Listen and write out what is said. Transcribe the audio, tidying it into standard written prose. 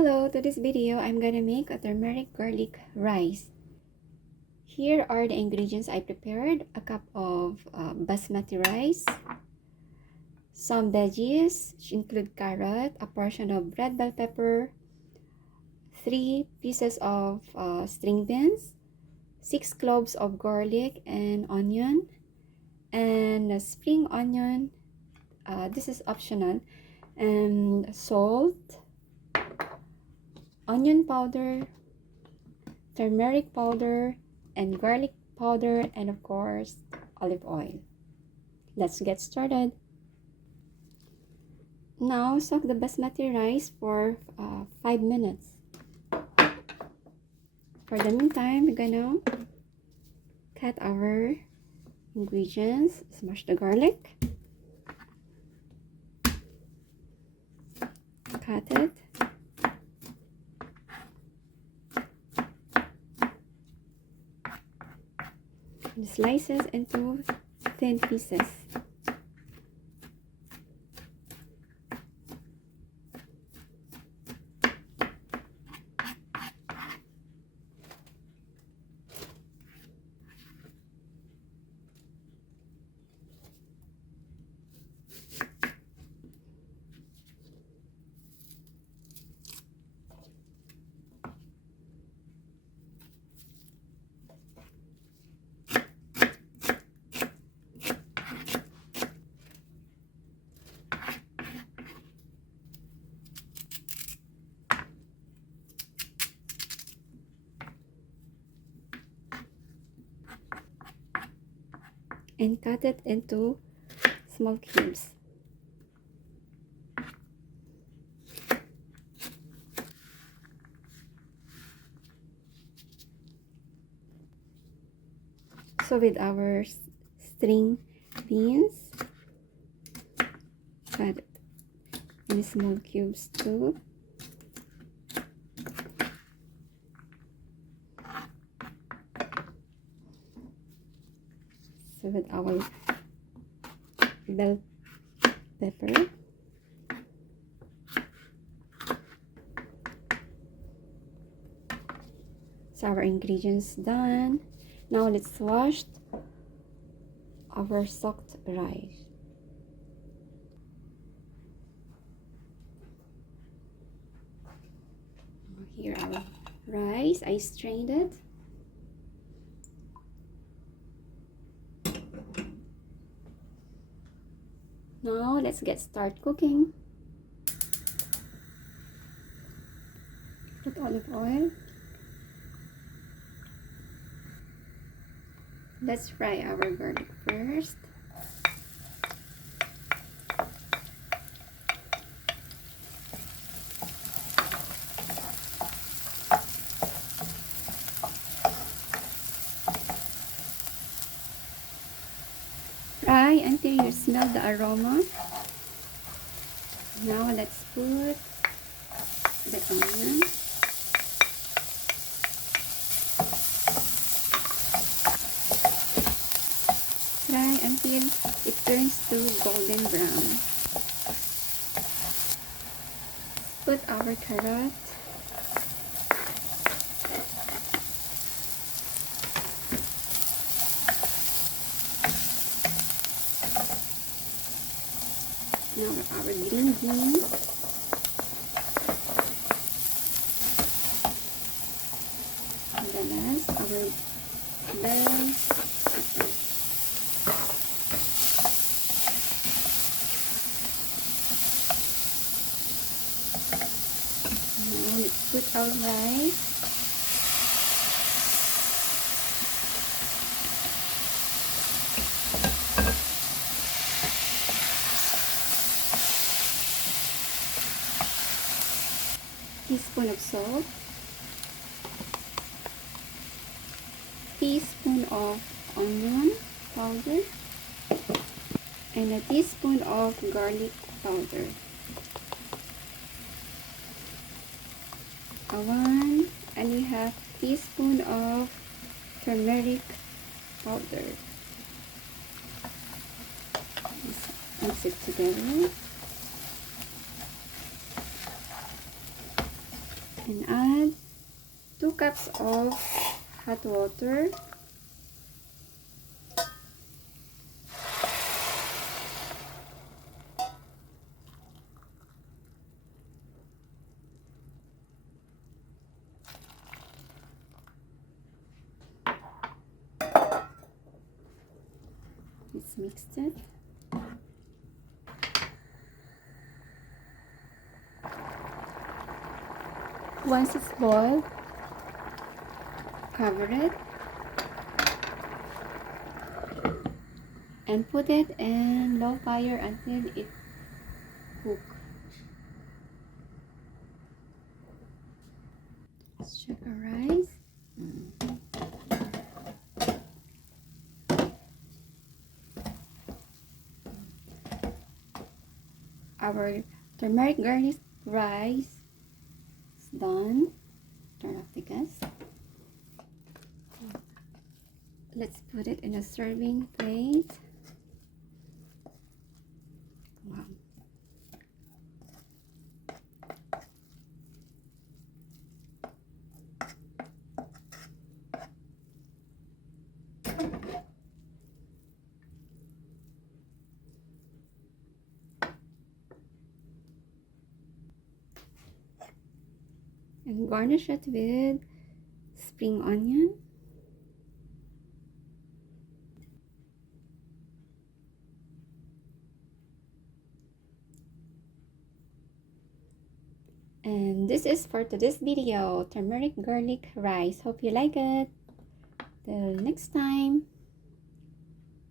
Hello, to this video, I'm gonna make a turmeric garlic rice. Here are the ingredients I prepared. A cup of basmati rice, some veggies, which include carrot, a portion of red bell pepper, 3 pieces of string beans, 6 cloves of garlic and onion, and a spring onion. This is optional, and salt, onion powder, turmeric powder, and garlic powder, and of course olive oil. Let's get started. Now soak the basmati rice for 5 minutes. For the meantime, we're gonna cut our ingredients. Smash the garlic, cut it, and slices into thin pieces. And cut it into small cubes. So with our string beans, cut it in small cubes too. So with our bell pepper, so our ingredients done. Now let's wash our soaked rice. Here our rice, I strained it. Now let's get started cooking. Put olive oil. Let's fry our garlic first. Fry until you smell the aroma. Now let's put the onion. Fry until it turns to golden brown. Put our carrot. Now our green beans. And the last, our bell pepper. Now let's put our rice. Teaspoon of salt, teaspoon of onion powder, and a teaspoon of garlic powder. A 1.5 teaspoon of turmeric powder. Mix it together. and add 2 cups of hot water. Let's mix it. Once it's boiled, cover it and put it in low fire until it cooks. Let's check our rice. Our turmeric garlic rice is done. Turn off the gas. Let's put it in a serving plate. Wow. And garnish it with spring onion. And this is for today's video, turmeric garlic rice. Hope you like it. Till next time.